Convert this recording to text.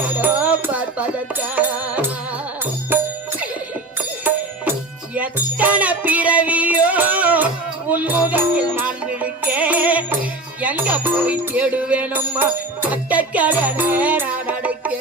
இடம் பார்ப்பதற்கா எத்தனை பிறவியோ உன்முகத்தில் நான் விழுக்க எங்க போய் தேடுவேணும்மா கட்டக்கடனை நான் அடைக்க